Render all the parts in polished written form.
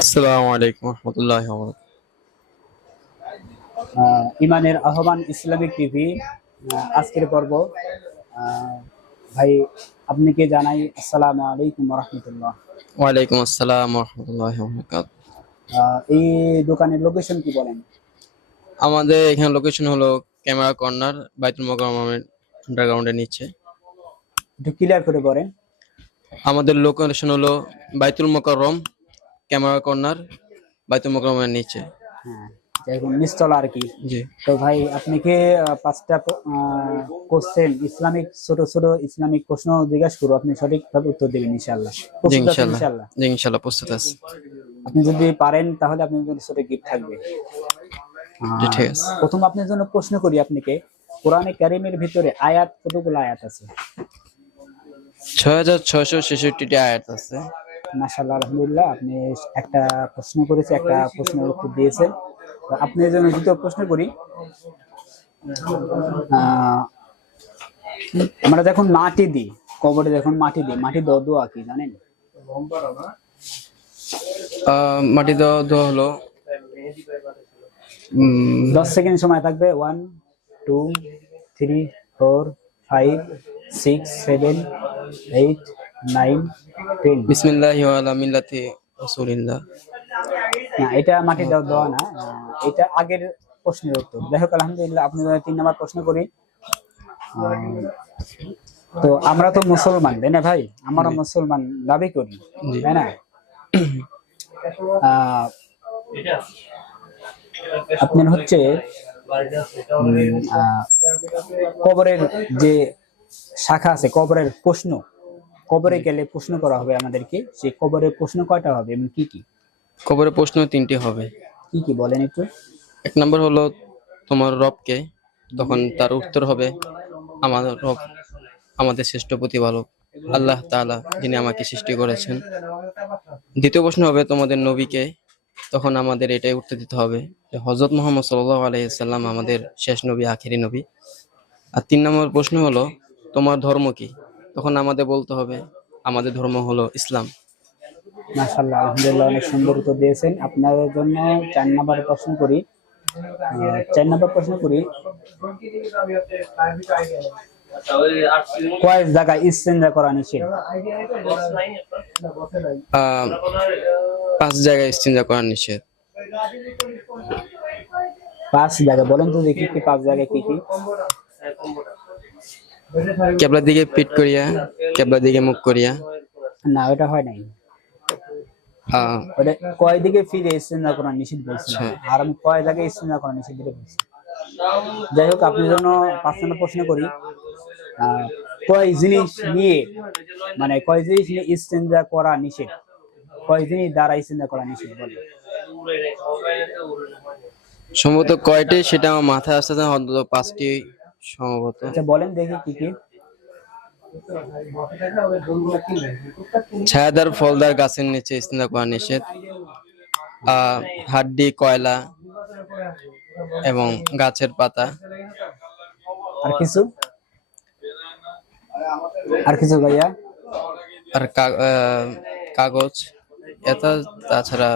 আসসালামু আলাইকুম রহমতুল্লাহ। ইমানের আহ্বান ইসলামিক টিভি আজকের পর্ব। আহ, ভাই, আপনাকে জানাই আসসালামু আলাইকুম রহমতুল্লাহ। ওয়ালাইকুম আসসালাম রহমতুল্লাহ। এই দোকানের লোকেশন কি বলেন? আমাদের এখানে লোকেশন হলো ক্যামেরা কর্নার, বাইতুল মোকাররমের আন্ডারগ্রাউন্ডের নিচে। একটু ক্লিয়ার করে বলেন। আমাদের লোকেশন হলো বাইতুল মোকাররম, ক্যামেরা কর্নার, বাইতুল মোকাররমের নিচে। হ্যাঁ, যেরকম নিচতলা আর কি। জি, তো ভাই, আপনি কি পাঁচটা কোশ্চেন ইসলামিক, ছোট ছোট ইসলামিক প্রশ্ন জিজ্ঞাসা করবো, আপনি সঠিকভাবে উত্তর দেবেন ইনশাল্লাহ। জি প্রস্তুত আছেন ইনশাল্লাহ। ইনশাল্লাহ? জি ইনশাল্লাহ প্রস্তুত আছি। আপনি যদি পারেন তাহলে আপনার জন্য ছোট গিফট থাকবে। জি ঠিক আছে। প্রথম আপনার জন্য প্রশ্ন করি আপনাকে, কোরআনে কারিমের ভিতরে আয়াত কতগুলো আয়াত আছে? 6666টি আয়াত আছে। মাশাআল্লাহ, আলহামদুলিল্লাহ, আপনি একটা প্রশ্ন করেছে, একটা প্রশ্নের উত্তর দিয়েছেন। তো আপনার জন্য দ্বিতীয় প্রশ্ন করি। আহ, আমরা যখন মাটি দিই, কবরে যখন মাটি দিই, মাটি দেওয়া দোয়া কি জানেন? মাটি দেওয়া দোয়া হলো 10 সেকেন্ড সময় থাকবে। 1 2 3 4 5 6 7 8 9 10। বিসমিল্লাহি ওয়া আলা মিল্লাতি রাসূলিল্লাহ। না, এটা মাটি দেওয়া দোয়া না। এটা আগের প্রশ্নের উত্তর। যাই হোক, আলহামদুলিল্লাহ, আপনি 3 নম্বর প্রশ্ন করি। তো আমরা তো মুসলমান, তাই না ভাই? আমরা জি মুসলমান দাবি করি, জি তাই না? আহ, আপনার হচ্ছে আহ, কবরের যে শাখা আছে, কবরের প্রশ্ন, কবরে গেলে প্রশ্ন করা হবে আমাদেরকে। সেই কবরের প্রশ্ন কয়টা হবে এবং কি কি? কবরের প্রশ্ন 3টি হবে। কি কি বলেন একটু। এক নম্বর হলো তোমার রবকে, তখন তার উত্তর হবে আমাদের রব আমাদের শ্রেষ্ঠ প্রতিপালক আল্লাহ তাআলা, যিনি আমাকে সৃষ্টি করেছেন। দ্বিতীয় প্রশ্ন হবে তোমাদের নবীকে, তখন আমাদের এটাই উত্তর দিতে হবে যে হযরত মুহাম্মদ সাল্লাল্লাহু আলাইহি সাল্লাম আমাদের শেষ নবী, আখেরি নবী। আর 3 নম্বর প্রশ্ন হলো তোমার ধর্ম কি, তখন আমাদের বলতে হবে আমাদের ধর্ম হলো ইসলাম। মাশাআল্লাহ, আলহামদুলিল্লাহ, অনেক সুন্দর উত্তর দিয়েছেন। আপনাদের জন্য 4 নম্বর প্রশ্ন করি। 4 নম্বর প্রশ্ন করি, কয় জায়গায় ইস্তেঞ্জা করা নিষেধ? 5 জায়গায় ইস্তিনজা করা নিষেধ। 5 জায়গায় বলেন তো দেখি, কি 5 জায়গায় কি কি? কেবলার দিকে পিঠ করিয়া, কেবলার দিকে মুখ করিয়া, না, ওটা হয় নাই। আহ ওটা কয় দিকে ফিরে ইস্তেঞ্জা করা নিষেধ বলছিলাম, আচ্ছা আর আমি কয় জায়গায় ইস্তেঞ্জা করা নিষেধ বলে বলছি। যাই হোক, আপনার জন্য 5 নম্বর প্রশ্ন করি। আহ, কয় জিনিস নিয়ে, মানে কয় জিনিস নিয়ে ইস্তেঞ্জা করা নিষেধ? কয় জিনিস দ্বারা ইস্তেঞ্জা করা নিষেধ বলে? সম্ভবত কয়টি সেটা আমার মাথায় আসতেছে না, অন্তত 5টি সম্ভবত। আচ্ছা, বলেন দেখি কি কি। ছায়াদার ফলদার গাছের নিচে ইস্তিনজা করা নিষেধ, হাড্ডি, কয়লা এবং গাছের পাতা, আর কিছু? আর কিছু ভাইয়া? আর কাগজ, এটা, তাছাড়া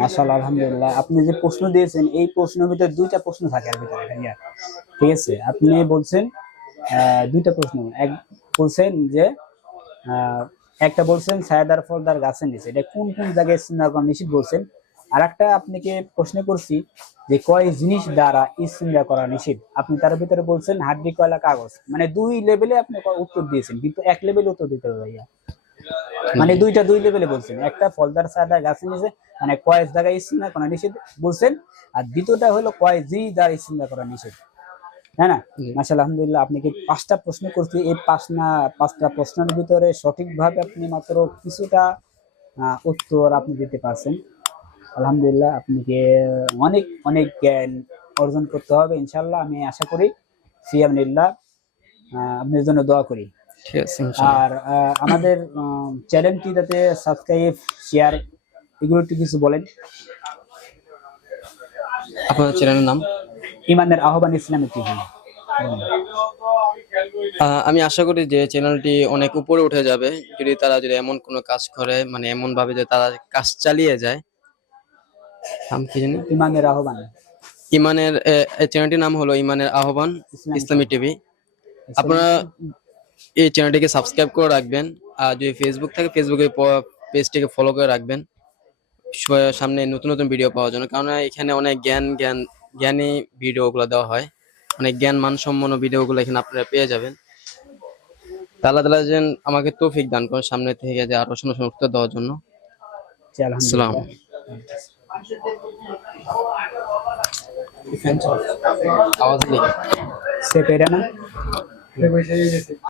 মাশাআল্লাহ, আলহামদুলিল্লাহ, আপনি যে প্রশ্ন দিয়েছেন, এই প্রশ্নের ভিতরে 2টা প্রশ্ন থাকে এর ভিতরে ভাইয়া। ঠিক আছে, আপনি বলছেন 2টা প্রশ্ন। এক বলছেন যে আহ, একটা বলছেন ছায়াদার ফলদার গাছের নিচে, এটা কোন কোন জায়গায় ইস্তেঞ্জা করা নিষেধ বলছেন। আর একটা আপনাকে প্রশ্ন করছি যে কয় জিনিস দ্বারা ইস্তেঞ্জা করা নিষেধ, আপনি তার ভিতরে বলছেন হাড্ডি, কয়লা, কাগজ। মানে 2 লেভেলে আপনি উত্তর দিয়েছেন, কিন্তু 1 লেভেলে উত্তর দিতে হবে ভাইয়া। মানে 2 লেভেলে বলছেন। একটা ফলদার ছায়াদার গাছের নিচে, মানে কয় জায়গায় ইস্তেঞ্জা করা নিষেধ বলছেন। আর দ্বিতীয়টা হলো কয় জিনিস দ্বারা ইস্তেঞ্জা করা নিষেধ, তাই না? মাশাআল্লাহ, আলহামদুলিল্লাহ, আপনাকে 5টা প্রশ্ন করছি। এই 5টা প্রশ্নের ভিতরে সঠিকভাবে আপনি মাত্র কিছুটা উত্তর আপনি দিতে পারছেন। আলহামদুলিল্লাহ, আপনাকে অনেক অনেক জ্ঞান অর্জন করতে হবে ইনশাআল্লাহ, আমি আশা করি। ফিয়ামিল্লাহ, আপনার জন্য দোয়া করি। ঠিক আছে ইনশাআল্লাহ। আর আমাদের চ্যানেলটি যাতে সাবস্ক্রাইব, শেয়ার, এগুলো একটু কিছু বলেন। আপনাদের চ্যানেলের নাম? ইমানের আহ্বান ইসলামিক টিভি। আমি আশা করি যে চ্যানেলটি অনেক উপরে উঠে যাবে যদি তারা যদি এমন কোনো কাজ করে, মানে এমন ভাবে যে তারা কাজ চালিয়ে যায়। নাম কি জানি, ইমানের আহ্বান ইমানের এই চ্যানেলটির নাম হলো ইমানের আহ্বান ইসলামী টিভি। আপনারা এই চ্যানেলটিকে সাবস্ক্রাইব করে রাখবেন, আর যদি ফেসবুক থাকে ফেসবুকে পেজটিকে ফলো করে রাখবেন সামনে নতুন নতুন ভিডিও পাওয়ার জন্য। কারণ এখানে অনেক জ্ঞানী ভিডিওগুলো দেওয়া হয়, অনেক জ্ঞান মানসম্পন্ন ভিডিওগুলো এখানে আপনারা পেয়ে যাবেন। তা আল্লাহ তাআলা যেন আমাকে তৌফিক দান করেন সামনে থেকে যে আরো সুন্দর সুন্দর উত্তর দেওয়ার জন্য। জি, আসসালাম। আলহামদুলিল্লাহ। আওয়াজ নেই। সে পেরা না